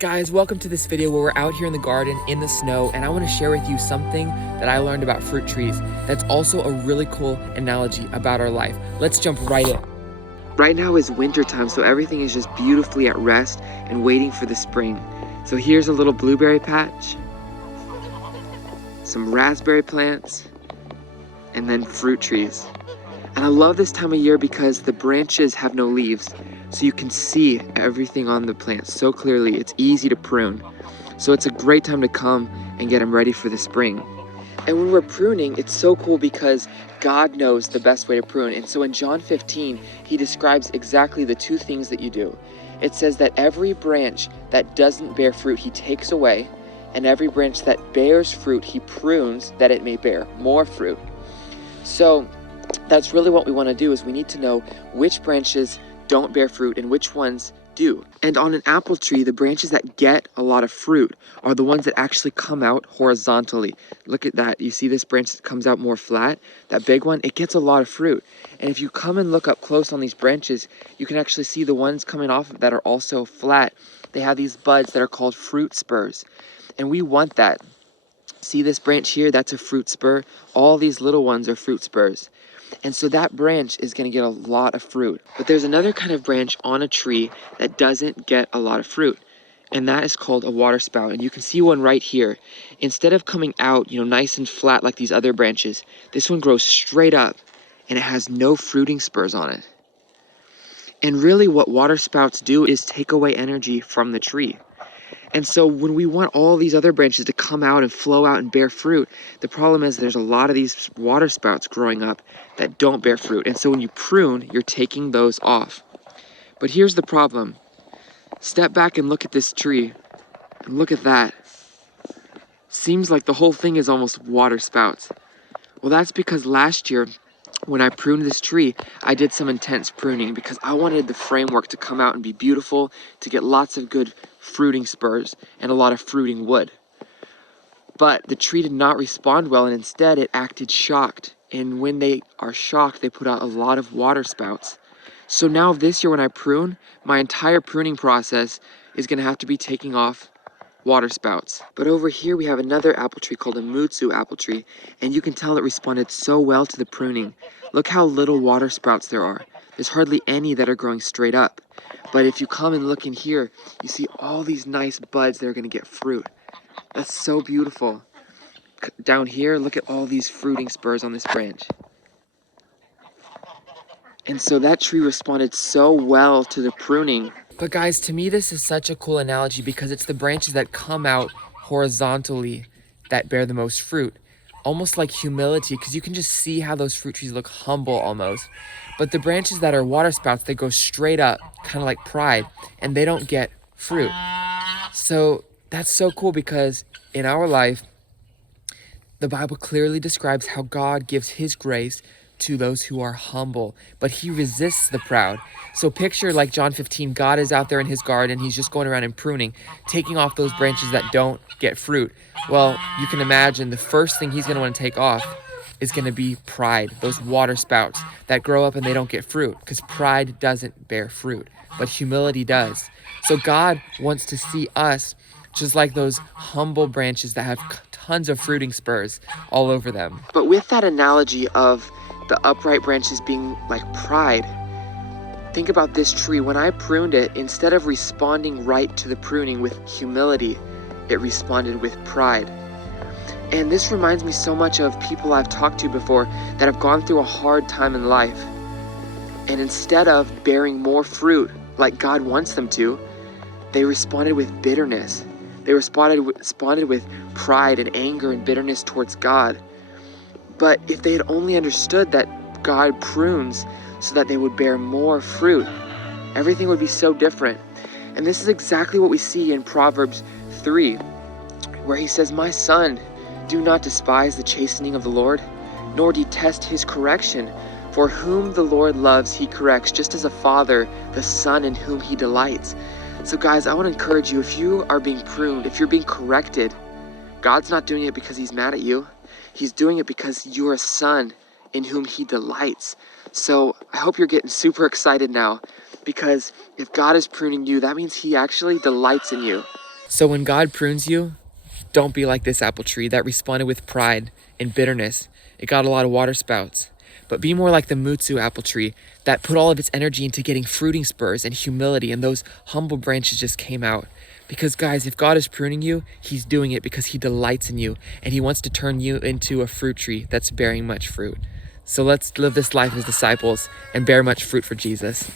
Guys, welcome to this video where we're out here in the garden in the snow, and I want to share with you something that I learned about fruit trees that's also a really cool analogy about our life. Let's jump right in. Right now is winter time, so everything is just beautifully at rest and waiting for the spring. So here's a little blueberry patch, some raspberry plants, and then fruit trees. And I love this time of year because the branches have no leaves, so you can see everything on the plants so clearly. It's easy to prune. So it's a great time to come and get them ready for the spring. And when we're pruning, it's so cool because God knows the best way to prune. And so in John 15, he describes exactly the two things that you do. It says that every branch that doesn't bear fruit, he takes away, and every branch that bears fruit, he prunes that it may bear more fruit. So that's really what we want to do, is we need to know which branches don't bear fruit and which ones do. And on an apple tree, the branches that get a lot of fruit are the ones that actually come out horizontally. Look at that. You see this branch that comes out more flat? That big one, it gets a lot of fruit. And if you come and look up close on these branches, you can actually see the ones coming off that are also flat. They have these buds that are called fruit spurs. And we want that. See this branch here? That's a fruit spur. All these little ones are fruit spurs. And so that branch is going to get a lot of fruit. But there's another kind of branch on a tree that doesn't get a lot of fruit. And that is called a water spout. And you can see one right here. Instead of coming out, nice and flat like these other branches, this one grows straight up and it has no fruiting spurs on it. And really what water spouts do is take away energy from the tree. And so when we want all these other branches to come out and flow out and bear fruit, the problem is there's a lot of these water spouts growing up that don't bear fruit. And so when you prune, you're taking those off. But here's the problem. Step back and look at this tree. And look at that. Seems like the whole thing is almost water spouts. Well, that's because last year, when I pruned this tree, I did some intense pruning because I wanted the framework to come out and be beautiful, to get lots of good fruiting spurs and a lot of fruiting wood. But the tree did not respond well, and instead it acted shocked. And when they are shocked, they put out a lot of water spouts. So now this year when I prune, my entire pruning process is going to have to be taking off water spouts. But over here we have another apple tree called a Mutsu apple tree, and you can tell it responded so well to the pruning. Look how little water sprouts there are. There's hardly any that are growing straight up. But if you come and look in here, you see all these nice buds that are going to get fruit. That's so beautiful. Down here, look at all these fruiting spurs on this branch. And so that tree responded so well to the pruning. But guys, to me this is such a cool analogy because it's the branches that come out horizontally that bear the most fruit. Almost like humility, because you can just see how those fruit trees look humble almost. But the branches that are water spouts, they go straight up, kind of like pride, and they don't get fruit. So that's so cool because in our life, the Bible clearly describes how God gives his grace to those who are humble, but he resists the proud. So picture like John 15, God is out there in his garden, he's just going around and pruning, taking off those branches that don't get fruit. Well, you can imagine the first thing he's going to want to take off is going to be pride, those water spouts that grow up and they don't get fruit, because pride doesn't bear fruit, but humility does. So God wants to see us just like those humble branches that have tons of fruiting spurs all over them. But with that analogy of the upright branches being like pride, think about this tree. When I pruned it, instead of responding right to the pruning with humility, it responded with pride. And this reminds me so much of people I've talked to before that have gone through a hard time in life. And instead of bearing more fruit like God wants them to, they responded with bitterness. They responded with pride and anger and bitterness towards God. But if they had only understood that God prunes so that they would bear more fruit, everything would be so different. And this is exactly what we see in Proverbs 3, where he says, "My son, do not despise the chastening of the Lord, nor detest his correction. For whom the Lord loves, he corrects, just as a father, the son in whom he delights." So guys, I want to encourage you, if you are being pruned, if you're being corrected, God's not doing it because he's mad at you. He's doing it because you're a son in whom he delights. So I hope you're getting super excited now, because if God is pruning you, that means he actually delights in you. So when God prunes you, don't be like this apple tree that responded with pride and bitterness. It got a lot of water spouts. But be more like the Mutsu apple tree that put all of its energy into getting fruiting spurs and humility, and those humble branches just came out. Because guys, if God is pruning you, he's doing it because he delights in you, and he wants to turn you into a fruit tree that's bearing much fruit. So let's live this life as disciples and bear much fruit for Jesus.